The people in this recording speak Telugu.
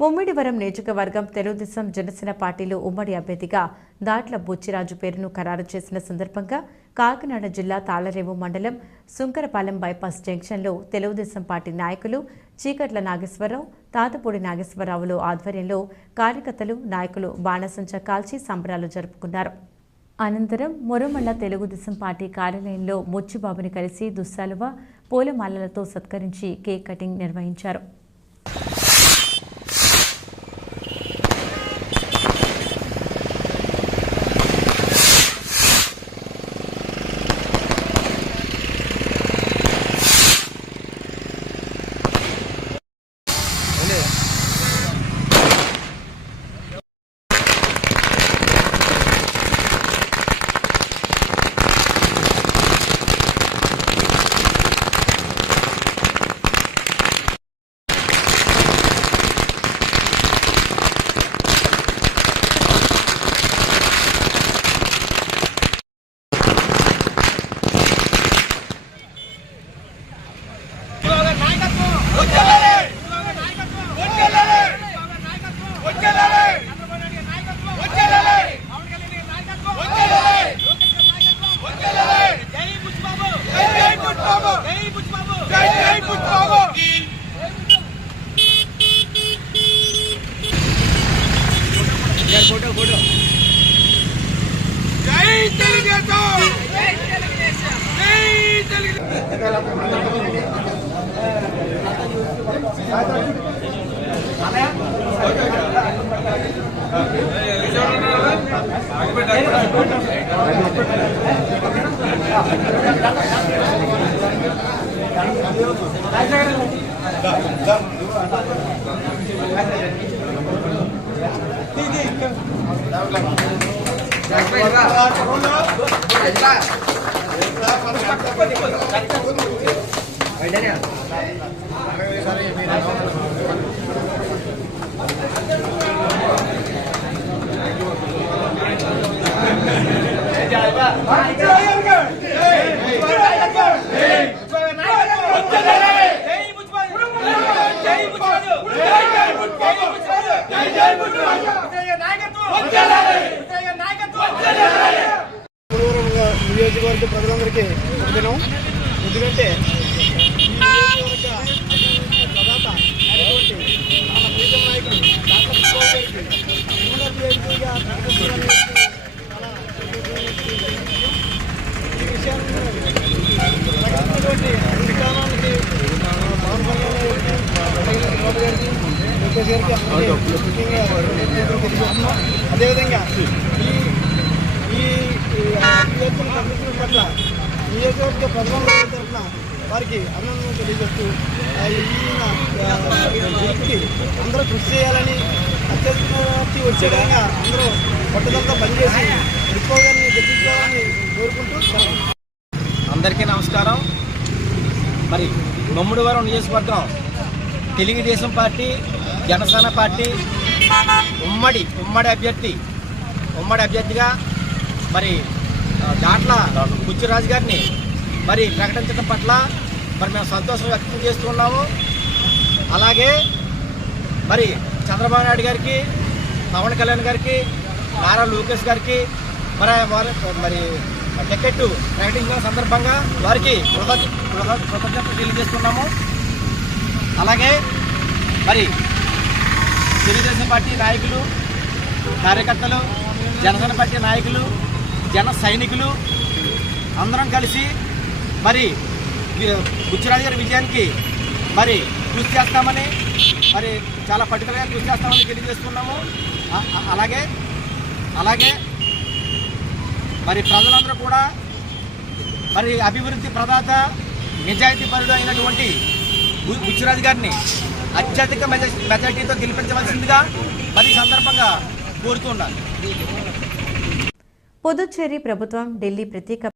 ముమ్మిడివరం నియోజకవర్గం తెలుగుదేశం జనసేన పార్టీలు ఉమ్మడి అభ్యర్థిగా దాట్ల బుచ్చిరాజు పేరును ఖరారు చేసిన సందర్భంగా కాకినాడ జిల్లా తాళరేవు మండలం సుంకరపాలెం బైపాస్ జంక్షన్లో తెలుగుదేశం పార్టీ నాయకులు చీకట్ల నాగేశ్వరరావు, తాతపూడి నాగేశ్వరరావుల ఆధ్వర్యంలో కార్యకర్తలు, నాయకులు బాణసంచా కాల్చి సంబరాలు జరుపుకున్నారు. అనంతరం మొరమల్ల తెలుగుదేశం పార్టీ కార్యాలయంలో ముచ్చిబాబుని కలిసి దుస్సాలువ, పూలమాలలతో సత్కరించి కేక్ కటింగ్ నిర్వహించారు. फोटो जय తెలుగుదేశం జై నియోజకవర్గ ప్రజలందరికీ దినం. ఎందుకంటే ప్రదాత అయినటువంటి మన ప్రీతం నాయకుడు ఈ విషయాన్ని ప్రకటించినటువంటి అన్ని కాలానికి పవన్ కళ్యాణ్ గారికి, లోకేష్ గారికి ముఖ్యంగా తెలియజేస్తున్నాం. అదేవిధంగా ఈ అభ్యర్థులను పంపించడం పట్ల నియోజకవర్గ ప్రజలందరి తరఫున వారికి అభినందనలు తెలియజేస్తూ గెలుపుకి అందరూ కృషి చేయాలని, అత్యధిక వచ్చే విధంగా అందరూ పట్టుదలతో పనిచేసి ఎక్కువగాన్ని గెలిపించుకోవాలని కోరుకుంటూ. అందరికీ నమస్కారం. మరి ముమ్మిడివరం నియోజకవర్గం తెలుగుదేశం పార్టీ, జనసేన పార్టీ ఉమ్మడి అభ్యర్థిగా మరి దాట్ల బుచ్చిరాజు గారిని మరి ప్రకటించడం పట్ల మరి మేము సంతోషం వ్యక్తం చేస్తూ ఉన్నాము. అలాగే మరి చంద్రబాబు నాయుడు గారికి, పవన్ కళ్యాణ్ గారికి, నారా లోకేష్ గారికి మరి టికెట్ ప్రకటించిన సందర్భంగా వారికి కృతజ్ఞతలు తెలియజేస్తున్నాము. అలాగే మరి తెలుగుదేశం పార్టీ నాయకులు, కార్యకర్తలు, జనసేన పార్టీ నాయకులు, జన సైనికులు అందరం కలిసి మరి బుచ్చిరాజు గారి విజయానికి మరి కృషి చేస్తామని, మరి చాలా పర్టికులర్గా కృషి చేస్తామని తెలియజేస్తున్నాము. అలాగే మరి ప్రజలందరూ కూడా మరి అభివృద్ధి ప్రదాత, నిజాయితీ పరుడు అయినటువంటి బుచ్చిరాజు గారిని అత్యధిక మెజార్టీతో గెలిపించవలసిందిగా మరి సందర్భంగా కోరుతూ ఉన్నారు. పుదుచ్చేరి ప్రభుత్వం ఢిల్లీ ప్రత్యేక